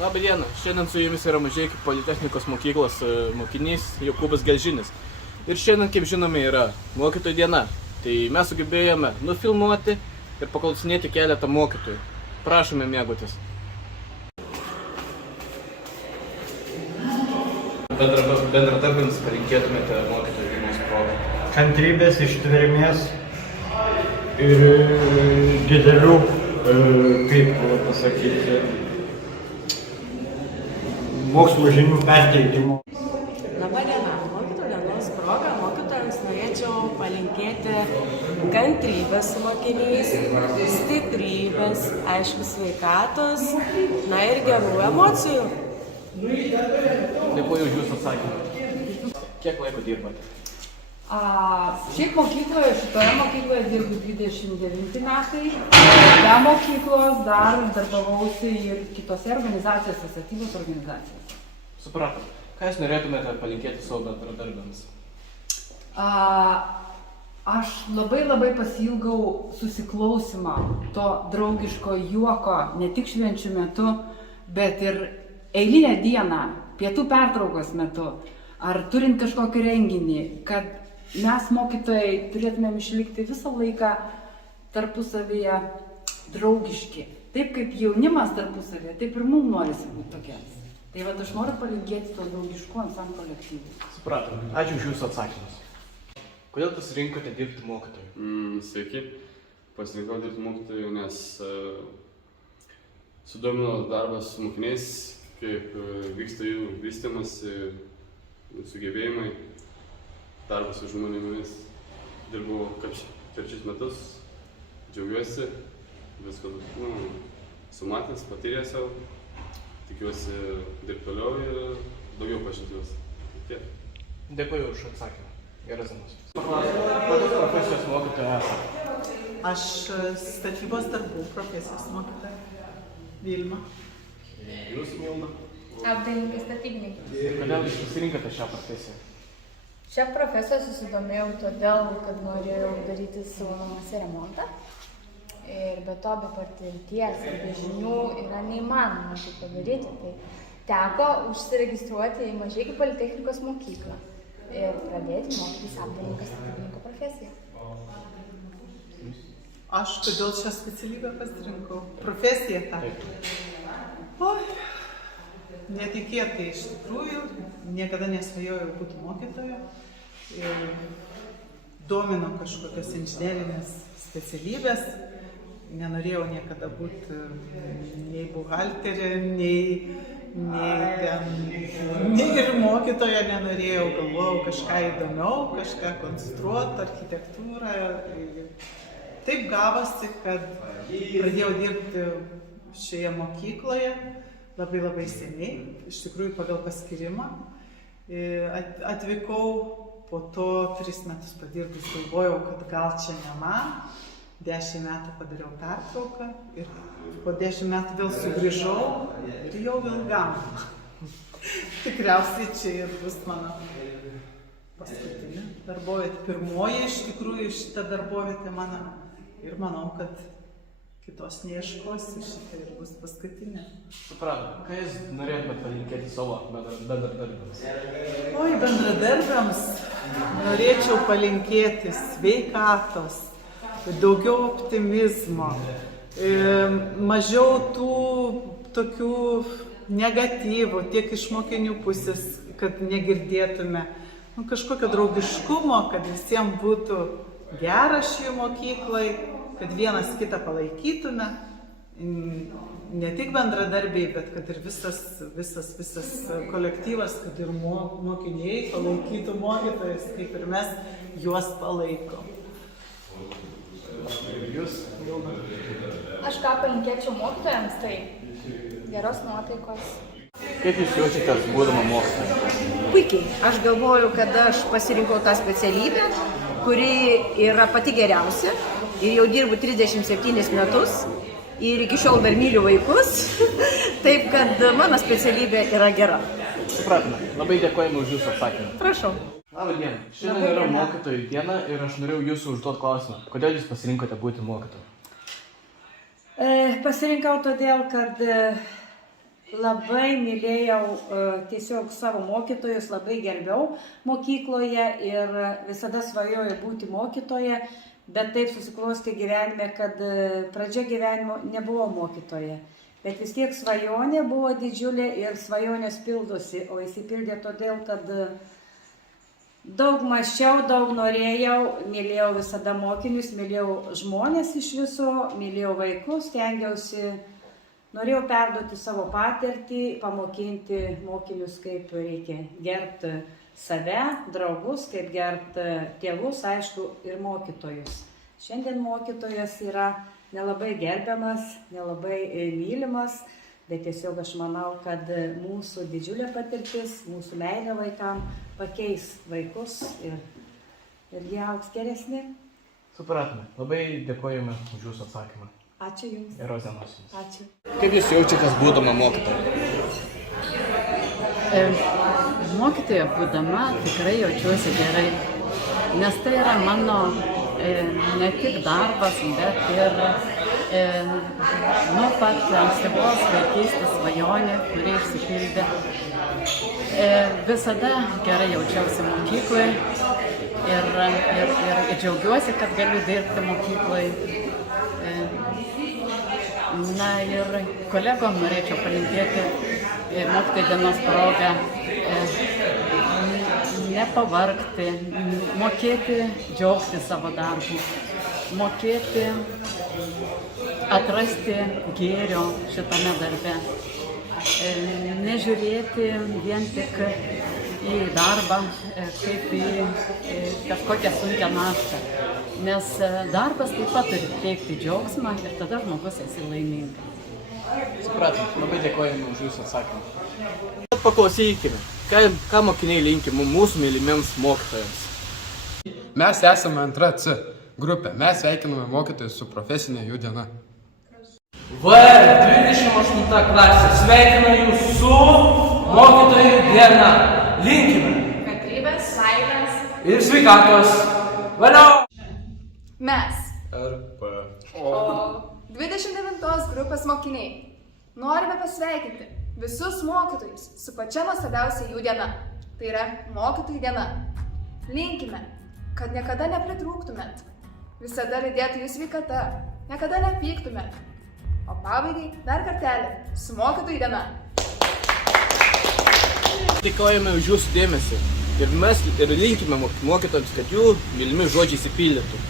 Labą dieną, šiandien su jumis yra Mažeikių Politechnikos mokyklos mokinys Jokūbas Gelžinis. Ir šiandien, kaip žinome, yra mokytojų diena. Tai mes sugebėjome nufilmuoti ir paklausinėti keletą mokytojų. Prašome mėgautis. Bendradarbiams palinkėtumėte mokytojų dienos progą. Kantrybės, ištvermės ir didelių, kaip pasakyti, mokslo žinių perteikimo. Labą dieną. Mokytojų dienos proga mokytojams norėčiau palinkėti kantrybės su mokiniais, stiprybės, aišku, sveikatos, na ir gerų emocijų. Dėkuoju už jūsų atsakymą. Kiek laiko dirbate? Šiaip mokykloje, šitoje mokykloje dirbu 29 metai. Be mokyklos dar darbavausi ir kitose organizacijose, statybos organizacijose. Supratau. Ką jūs norėtumėte palinkėti savo bendradarbiams? Aš labai pasiilgau susiklausimo, to draugiško juoko, ne tik švenčių metu, bet ir eilinę dieną, pietų pertraukos metu, ar turint kažkokį renginį, kad mes mokytojai turėtumėm išlikti visą laiką tarpusavyje draugiški. Taip kaip jaunimas tarpusavyje, taip ir mums norisi būti tokias. Tai aš noriu palinkėti to draugiškumo visam kolektyvui. Supratau. Ačiū už jūsų atsakymus. Kodėl pasirinkote dirbti mokytoju? Sveiki. Pasirinkau dirbti mokytoju, nes sudomino darbas su mokiniais, kaip vyksta jų vystymas, sugebėjimai, darbas su žmonėmis. Dirbau per 6 metus, džiaugiuosi, viską sumatęs, patyręs jau. Tikiuosi dirbti toliau ir daugiau pažinti juos. Tiek. Dėkuoju už atsakymą. Geras dienos. Kokios profesijos mokytoja esate? Aš statybos darbų profesijos mokytoja. Vilma. Jūs, Milda? Apdailininkai statybininkai. Kodėl jūs pasirinkote šią profesiją? Šią profesiją susidomėjau todėl, kad norėjau daryti savo namuose remontą. Ir be to, be patirties ir be žinių yra neįmanoma tai padaryti. Tai teko užsiregistruoti į Mažeikių Politechnikos mokyklą ir pradėti mokytis apdailininko statybininko profesiją. Aš kodėl šią specialybę pasirinkau? Profesiją tą. Oi, netikėtai iš tikrųjų, niekada nesvajojau būti mokytoju. Ir domino kažkokios inžinerinės specialybės. Nenorėjau niekada būti nei buhalterė, nei ir mokytoja nenorėjau, galvojau kažką įdomiau, kažką konstruoti, architektūrą. Taip gavosi, kad pradėjau dirbti šioje mokykloje labai seniai, iš tikrųjų pagal paskyrimą. Atvykau, po to 3 metus padirbus galvojau, kad gal čia ne man. 10 metų padariau pertrauką ir po 10 metų vėl sugrįžau ir jau ilgam. Tikriausiai čia ir bus mano paskutinė darbovietė. Pirmoji iš tikrųjų šita darbovietė mano ir manau, kad kitos neieškosiu, šita ir bus paskutinė. Supratau. Ką jūs norėtumėte palinkėti savo bendradarbiams? Oi, bendradarbiams norėčiau palinkėti sveikatos, daugiau optimizmo, mažiau tų tokių negatyvų, tiek iš mokinių pusės, kad negirdėtume. Kažkokio draugiškumo, kad visiems būtų gera šioje mokyklai, kad vienas kitą palaikytume. Ne tik bendradarbiai, bet kad ir visas kolektyvas, kad ir mokiniai palaikytų mokytojus, kaip ir mes juos palaikom. Jūs, Milda? Aš ką palinkėčiau mokytojams, tai geros nuotaikos. Kaip jūs jaučiatės būdama mokytoja? Puikiai. Aš galvoju, kad aš pasirinkau tą specialybę, kuri yra pati geriausia. Ir jau dirbu 37 metus. Ir iki šiol dar myliu vaikus. Taip, kad mano specialybė yra gera. Supratome. Labai dėkojame už jūsų atsakymą. Prašau. Labą dieną. Šiandien yra mokytojų diena ir aš norėjau jūsų užduoti klausimą. Kodėl jūs pasirinkote būti mokytoju? Pasirinkau todėl, kad Labai mylėjau tiesiog savo mokytojus, labai gerbiau mokykloje ir visada svajojau būti mokytoja, bet taip susiklosti gyvenime, kad pradžia gyvenimo nebuvau mokytoja. Bet vis tiek svajonė buvo didžiulė ir svajonės pildosi, o įsipildė todėl, kad daug mąsčiau, daug norėjau, mylėjau visada mokinius, mylėjau žmonės iš viso, mylėjau vaikus, stengiausi. Norėjau perduoti savo patirtį, pamokinti mokinius, kaip reikia gerbti save, draugus, kaip gerbti tėvus, aišku, ir mokytojus. Šiandien mokytojas yra nelabai gerbiamas, nelabai mylimas, bet tiesiog aš manau, kad mūsų didžiulė patirtis, mūsų meilė vaikam pakeis vaikus ir jie augs geresni. Supratome. Labai dėkojame už jūsų atsakymą. Ačiū Jums. Geros dienos Jums. Ačiū. Kaip Jūs jaučiatės būdama mokytoja? Mokytoja būdama tikrai jaučiuosi gerai, nes tai yra mano ne tik darbas, bet ir nuo pat ankstyvos vaikystės svajonė, kuri išsipildė. Visada gerai jaučiausi mokykloje ir džiaugiuosi, kad galiu dirbti mokykloje. Na ir kolegom norėčiau palinkėti mokytojų dienos progą nepavargti, mokėti džiaugti savo darbu, mokėti atrasti gėrio šitame darbe, nežiūrėti vien tik į darbą kaip į kažkokią sunkią naštą. Nes darbas taip pat turi teikti džiaugsmą ir tada žmogus esi laimingas. Supratom, labai dėkojame už jūsų atsakymą. Paklausykime, ką mokiniai linki mūsų mylimiems mokytojams. Mes esame 2C grupė. Mes sveikiname mokytojus su profesinė jų diena. VR28 klasė sveikina jūs su mokytojų diena. Linkime Kantrybės, laimės ir sveikatos. Valiau! Mes, RP. o 29 grupės mokiniai, norime pasveikinti visus mokytojus su pačia nuostabiausia jų diena. Tai yra mokytojų diena. Linkime, kad niekada nepritrūktumėt, visada lydėtų jūs sveikata, niekada nepyktumėt. O pabaigai dar kartelį su mokytojų diena. Dėkojame už jūsų dėmesį ir mes linkime mokytojams, kad jų mylimi žodžiai išsipildytų.